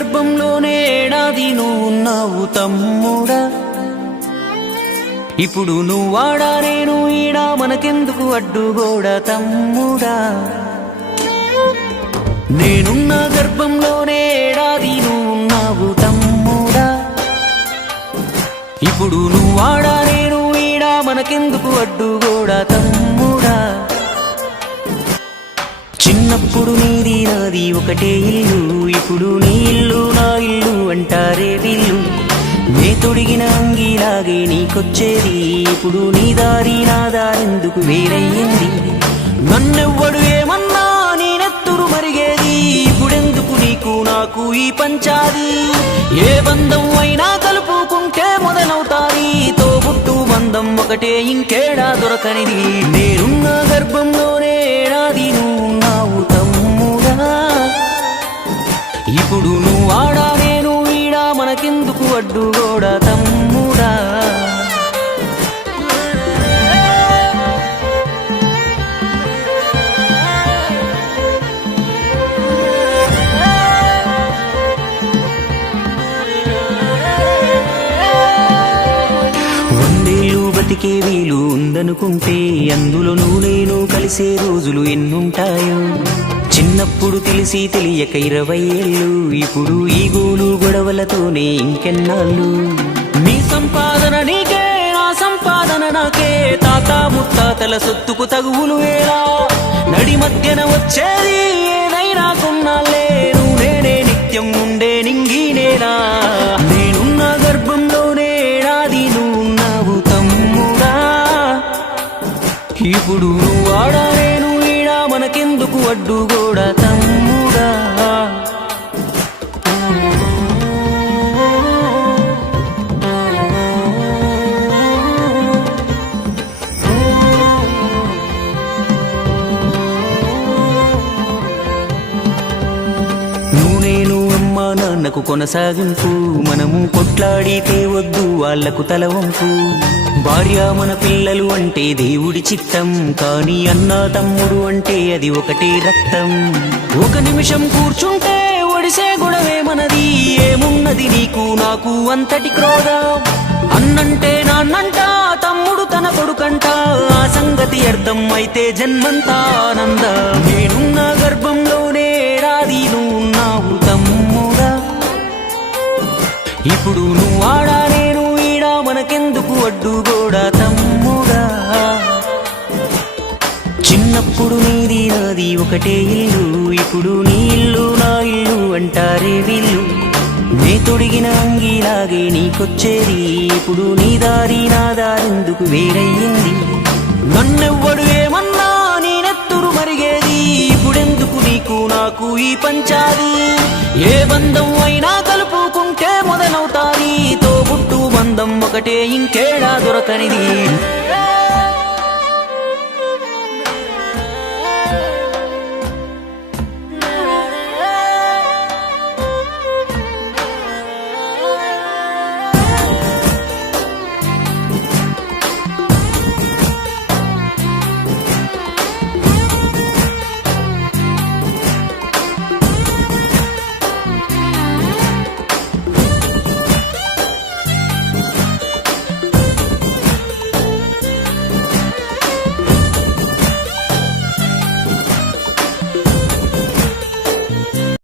గర్భంలోనే ఏడాది నువ్వున్నావు తమ్ముడా. ఇప్పుడు నువ్వాడా నేను ఈడా మనకెందుకు అడ్డుగోడా తమ్ముడా. నేనున్న గర్భంలోనే ఏడాది నువ్వున్నావు తమ్ముడా. ఇప్పుడు నువ్వాడా నేను ఈడా మనకెందుకు అడ్డుగోడా తమ్ముడా. చిన్నప్పుడు నీది నాది ఒకటే ఇల్లు, ఇప్పుడు నీ ఇల్లు నా ఇల్లు అంటారే వీళ్ళు. నే తొడిగిన అంగీలాగే నీకొచ్చేది, ఇప్పుడు నీ దారి నా దారెందుకు వేరయ్యింది. నన్నెవ్వడు ఏమన్నా నేనెత్తురు మరిగేది, ఇప్పుడెందుకు నీకు నాకు ఈ పంచాది. ఏ బంధం అయినా కలుపుకుంటే మొదలవుతాది, తోబుట్టు బంధం ఒకటే ఇంకేడా దొరకనిది. నేనున్న గర్భంలోనే ఏడాది నువ్వున్నావు తమ్ముడా. ఇప్పుడు నువ్వాడా నేను ఈడా మనకెందుకు అడ్డుగోడా తమ్ముడా. వందేళ్ళు బతికే వీలు ఉందనుకుంటే అందులో నేను కలిసే రోజులు ఎన్నుంటాయో. చిన్నప్పుడు తెలిసి తెలియక 20 ఏళ్ళు, ఇప్పుడు ఈ గోలు గొడవలతోనే ఇంకెన్నాళ్ళు. నీ సంపాదన నీకే నా సంపాదన నాకే, తాత ముత్తాతల సొత్తుకు తగువులు వేలా. నడి మధ్యన వచ్చేది ఏదైనా కొన్నాళ్ళే, నువ్వు నేనే నిత్యం ఉండే నింగినేలా. నేనున్న గర్భంలోనే ఏడాది నువ్వున్నావు తమ్ముడా. ఇప్పుడు నువ్వాడా నేను ఈడా మనకెందుకు అడ్డుగోడా తమ్ముడా. నేను అమ్మా నాన్నకు కొనసాగింపు, మనము కొట్లాడితే వద్దు వాళ్లకు తలవంపు. భార్య మన పిల్లలు అంటే దేవుడి చిత్తం, కానీ అన్న తమ్ముడు అంటే అది ఒకటే రక్తం. ఒక నిమిషం కూర్చుంటే ఒడిసే గొడవే మనది, ఏమున్నది నీకు నాకు అంతటి క్రోధం. అన్నంటే నాన్నంట, తమ్ముడు తన కొడుకంట, ఆ సంగతి అర్థం అయితే జన్మంతా ఆనంద. నేనున్న గర్భంలోనే ఏడాది నువ్వున్నావు తమ్ముడా. ఇప్పుడు నువ్వాడా నేను ఈడా మనకెందుకు అడ్డుగోడా తమ్ముడా. చిన్నప్పుడు నీది నాది ఒకటే ఇల్లు, ఇప్పుడు నీ ఇల్లు నా ఇల్లు అంటారే వీళ్ళు. నే తొడిగిన అంగీలాగే నీకొచ్చేది, ఇప్పుడు నీ దారి నా దారెందుకు వేరయ్యింది. నన్నెవ్వడు ఏమన్నా నేనెత్తురు మరిగేది, ఇప్పుడెందుకు నీకు నాకు ఈ పంచాది. ఏ బంధం అయినా కలుపుకుంటే మొదలవుతాది, తోబుట్టు బంధం ఒకటే ఇంకేడా దొరకనిది.